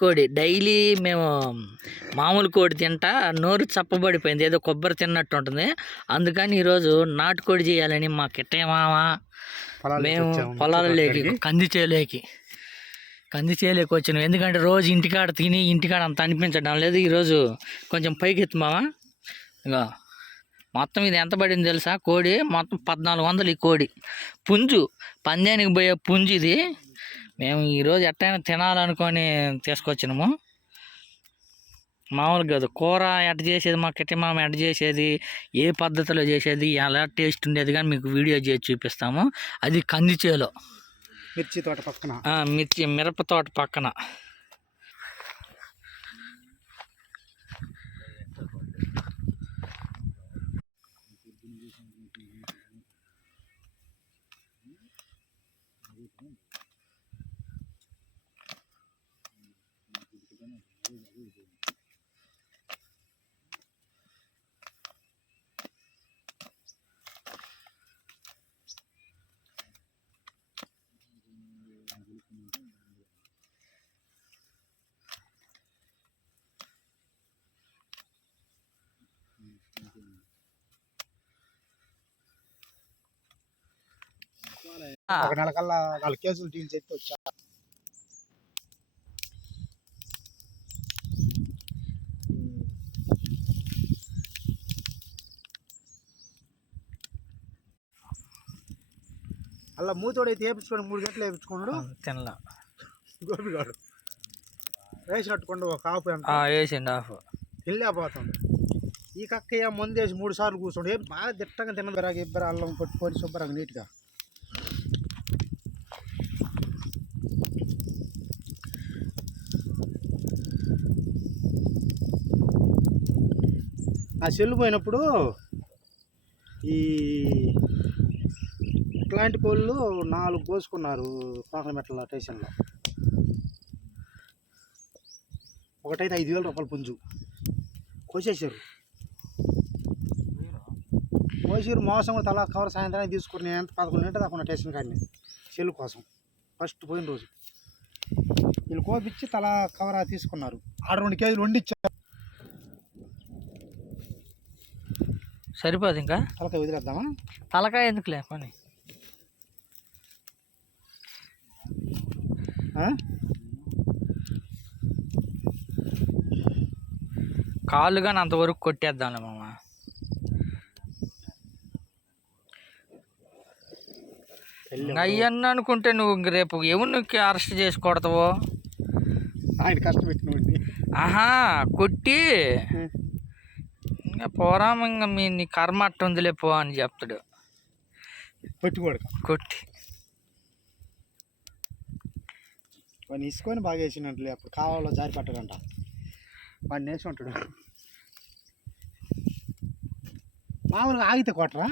కోడి డైలీ మేము మామూలు కోడి తింటా నోరు చప్పబడిపోయింది, ఏదో కొబ్బరి తిన్నట్టు ఉంటుంది. అందుకని ఈరోజు నాటుకోడి చేయాలని మా కిట్టయ్య మామ మేము పొలాలలోకి కంది చేయలేక వచ్చినాం. ఎందుకంటే రోజు ఇంటికాడ తిని ఇంటికాడ అంత అనిపించడం లేదు. ఈరోజు కొంచెం పైకి ఎత్తు మామ. ఇక మొత్తం ఇది ఎంత పడింది తెలుసా? కోడి మొత్తం 1400 ఈ కోడి పుంజు, పందానికి పోయే పుంజు ఇది. మేము ఈరోజు ఎట్టయినా తినాలనుకొని తీసుకొచ్చినాము. మామూలుగా కాదు, కూర ఎట్ట చేసేది మా కిట్టి మామ ఎట్ట చేసేది, ఏ పద్ధతిలో చేసేది, ఎలా టేస్ట్ ఉండేది కానీ మీకు వీడియో చేసి చూపిస్తాము. అది కందిచేలో మిర్చి తోట పక్కన, మిరప తోట పక్కన. ఒక నెల కల్లా 4 కేసులు డీల్ చేసి వచ్చా. అలా మూతోడైతే వేయించుకొని 3 గంటలు వేయించుకున్నాడు. తినలా గోపిగాడు వేసినట్టుకుండా ఒక హాఫ్ వేసిండు హాఫ్ వెళ్ళిపోతాడు. ఈ కక్కయ్య మందేసి 3 సార్లు కూర్చోండి. బాగా దిట్టంగా తిన్నరాగా ఇబ్బరు అల్లం పట్టుకొని శుభ్రంగా నీట్గా. ఆ సెల్లు పోయినప్పుడు ఈ ఇట్లాంటి కోళ్ళు 4 కోసుకున్నారు పాకలమెట్ల స్టేషన్లో. ఒకటైతే 5000 రూపాయలు పుంజు కోసేసారు. మోసం కూడా తలా కవర్ సాయంత్రానికి తీసుకుని నేను ఎంత 11 గంటలు దాకా స్టేషన్ కాడిని సెల్లు కోసం. ఫస్ట్ పోయిన రోజు వీళ్ళు కోపిచ్చి తలా కవర్ తీసుకున్నారు. 2 కేజీలు వండిచ్చారు. సరిపోదు ఇంకా తలకాయ వదిలేద్దామా? తలకాయ ఎందుకులే పని. కాళ్ళు కానీ అంతవరకు కొట్టేద్దాంలే మామ. అయ్యన్న అనుకుంటే నువ్వు రేపు ఎవరికి అరెస్ట్ చేసి కొడతావో. ఆయన కష్టపెట్టిన ఆహా కొట్టి ఇంకా పోరాము, ఇంకా నీ కర్మ అట్ట ఉందిలే పో అని చెప్తాడు. కొట్టి వాడిని ఇసుకొని బాగా వేసినట్లే. అప్పుడు కావాలో జారి పట్టడంట. వాడిని వేసి ఉంటాడు. మామూలుగా ఆగితే కొట్టరా?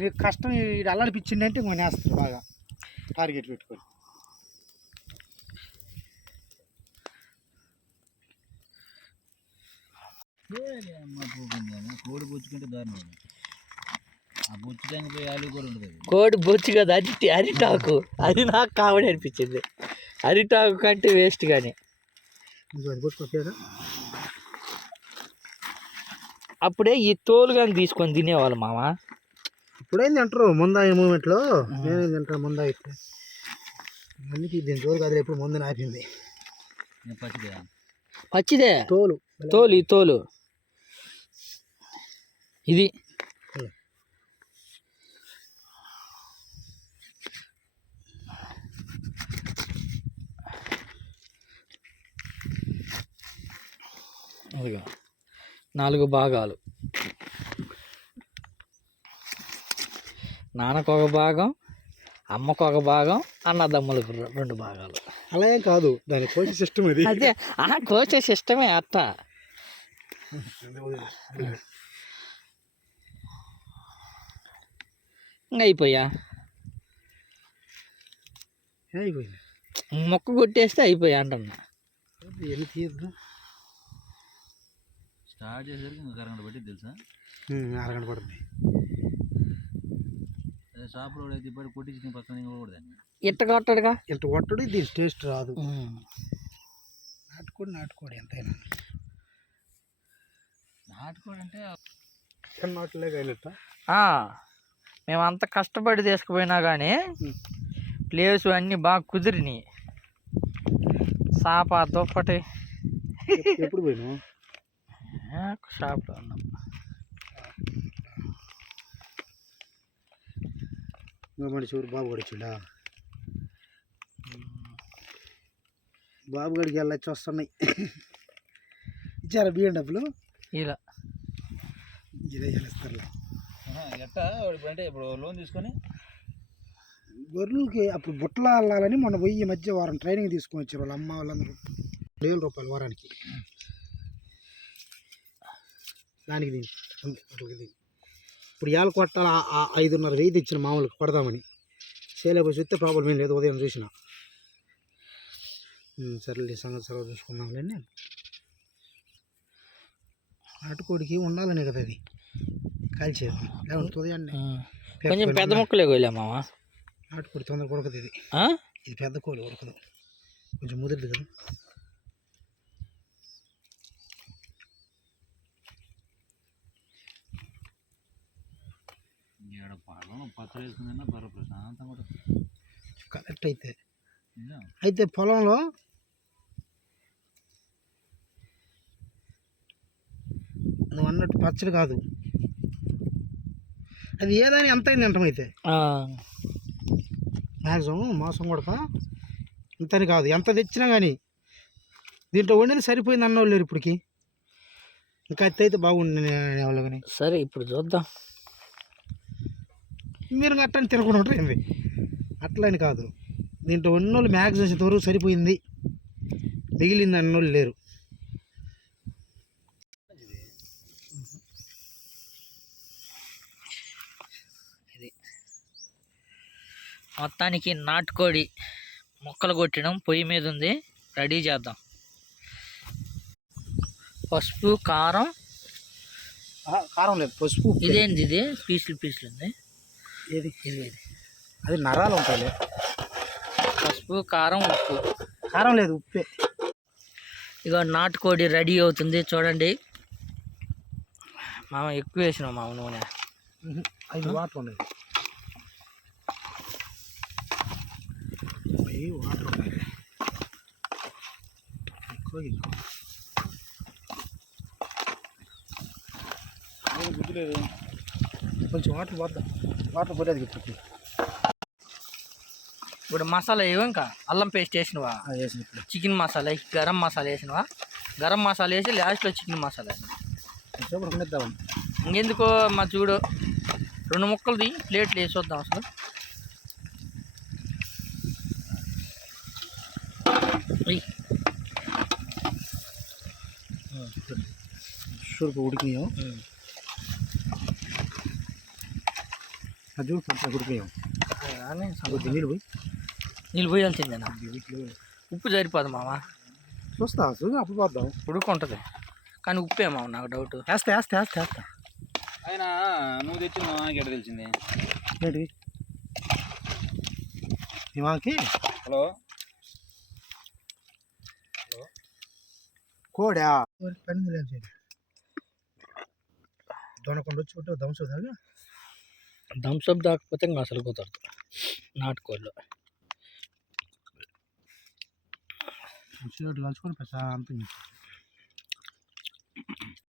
మీకు కష్టం ఇది అల్లాడిపించిందంటే ఇంకొని వేస్తారు బాగా టార్గెట్ పెట్టుకొని. కోడి బొచ్చుకుంటే దారుణం. ఆ బొచ్చుటానికి పోయి ఆలు కూడా ఉండదు. కోడి బొచ్చు కదా, అది అరిటాకు. అది నాకు కావడి అనిపించింది. అరిటాకు కంటే వేస్ట్ కానీ. అప్పుడే ఈ తోలు కానీ తీసుకొని తినేవాళ్ళు మామ. ఇప్పుడేం తింటారు ముందాయి మూమెంట్లో. నేనేం తింటాను ముందాయి. అందుకే దీని తోలు కాదు, ఎప్పుడు ముందు నాపింది. పచ్చిదే తోలు. ఈ తోలు ఇది. అదిగా 4 భాగాలు. నాన్నకు ఒక భాగం, అమ్మకు ఒక భాగం, అన్నదమ్ములకు 2 భాగాలు. అలా ఏం కాదు, దాని కోచ్ సిస్టమ్ అది. అదే కోచే సిస్టమే అట్ట. ఇంకా అయిపోయా మొక్క కొట్టేస్తే అయిపోయా అంటున్నా. ఎన్ని తీయద్దు. స్టార్ట్ చేసేసరికి ఇంకా 1 అరగంట పట్టింది తెలుసా? 1 అరగంట పడుతుంది. షాపులో అయితే ఇప్పటి కొట్టించిన పక్కన కూడా దాన్ని ఇట్ట కొట్టాడుగా. ఇంత కొట్టడు దీని టేస్ట్ రాదు. నాటుకోడి ఎంతైనా నాటుకోడి అంటే నాటులే కాయలట. మేము అంత కష్టపడి తీసుకుపోయినా కానీ ప్లేసు అన్నీ బాగా కుదిరినాయి. సాప దుప్పటి ఎప్పుడు పోయినావు? షాప్లో ఉన్నాం. మనిషి ఊరు బాబు గడిచిండా? బాబు గడికి వెళ్ళొచ్చి వస్తున్నాయి. ఇచ్చారా బియ్యం డబ్బులు? ఇలా ఇదే చేస్తారులే. ఎట్టా అంటే ఇప్పుడు లోన్ తీసుకొని గొర్రెలకి అప్పుడు బుట్టలు అల్లాలని మొన్న పోయి ఈ మధ్య వారం ట్రైనింగ్ తీసుకొని వచ్చారు వాళ్ళ అమ్మ వాళ్ళందరూ. 1000 రూపాయలు వారానికి. దానికి దీనికి ఇప్పుడు ఏళ్ళ కొట్టాలి 5,500 తెచ్చిన మామూలుగా కొడదామని. సేలేపోయి చూస్తే ప్రాబ్లం ఏం లేదు. ఉదయం చూసిన సరేలే సంగతి సెలవు చూసుకుందాంలేండి. నాటుకోడికి ఉండాలనే కదా అది కాల్చేది. లేకపోతే ఉదయాన్నే కొంచెం పెద్ద ముక్కలే కోయలే మామ. నాటుకోడి తొందరగా ఉడకదు. ఇది పెద్ద కోడి ఉడకదు, కొంచెం ముదిరిది కదా. పచ్చడి వేసుకుందన్నా బర్ర ప్రశాంతంగా కూడా కరెక్ట్. అయితే పొలంలో నువ్వు అన్నట్టు పచ్చడి కాదు, అది ఏదని ఎంత అయింది అంటాం. అయితే మ్యాక్సిమం మోసం కూడా ఇంతని కాదు, ఎంత తెచ్చినా కానీ దీంట్లో వండిన సరిపోయింది అన్నవాళ్ళు లేరు ఇప్పటికి. ఇంకా అత్త అయితే బాగుండి వాళ్ళు కానీ. సరే ఇప్పుడు చూద్దాం. మీరు అట్టని తినకుండా ఉంటుంది. అట్లని కాదు, దీంట్లో ఉన్నోళ్ళు మ్యాక్సిమం ఇంతవరకు సరిపోయింది, మిగిలింది అన్నోళ్ళు లేరు. ఇది మొత్తానికి నాటుకోడి ముక్కలు కొట్టడం పొయ్యి మీద ఉంది, రెడీ చేద్దాం. పసుపు కారం. కారం లేదు, పసుపు. ఇదేంది ఇది పీసులు ఉంది? ఏది ఇది? అది నరాలు ఉంటాయి. పసుపు కారం ఉప్పు. కారం లేదు, ఉప్పే. ఇక నాటుకోడి రెడీ అవుతుంది చూడండి. మామ ఎక్కువ వేసినాం మామ నూనె. 5 వాటర్ ఉన్నాయి. వాటర్ ఉన్నాయి గుర్తులేదు. కొంచెం వాటర్ పోలేదు. ఇప్పుడు మసాలా వేయవు, ఇంకా అల్లం పేస్ట్ వేసినవా? వేసిన ఇప్పుడు చికెన్ మసాలా, గరం మసాలా వేసినవా? గరం మసాలా వేసి లాస్ట్లో చికెన్ మసాలా వేసినా. ఇంకెందుకో మా చూడు 2 ముక్కలది ప్లేట్లు వేసి వద్దాం అసలు. షూర్పు ఉడికినాయో అది కొంచెం ఉడికినాయో నీళ్ళు పోయాల్సిందేనా? ఉప్పు సరిపోదు మామ. చూస్తా అప్పుడు పోద్దాం. ఉడుకుంటుంది కానీ ఉప్పే మామ, నాకు డౌట్. వేస్తా. అయినా నువ్వు తెచ్చింది మాకి ఎక్కడ తెలిసింది? ఏంటి మాకి? హలో కోడా పని లేదు. దొనకుండా వచ్చి దంసోదా. థమ్స్అప్ దాకపోతే ఇంకా అసలు కుదరదు నాటుకోళ్ళు. కలుసుకొని ప్రశాంతంగా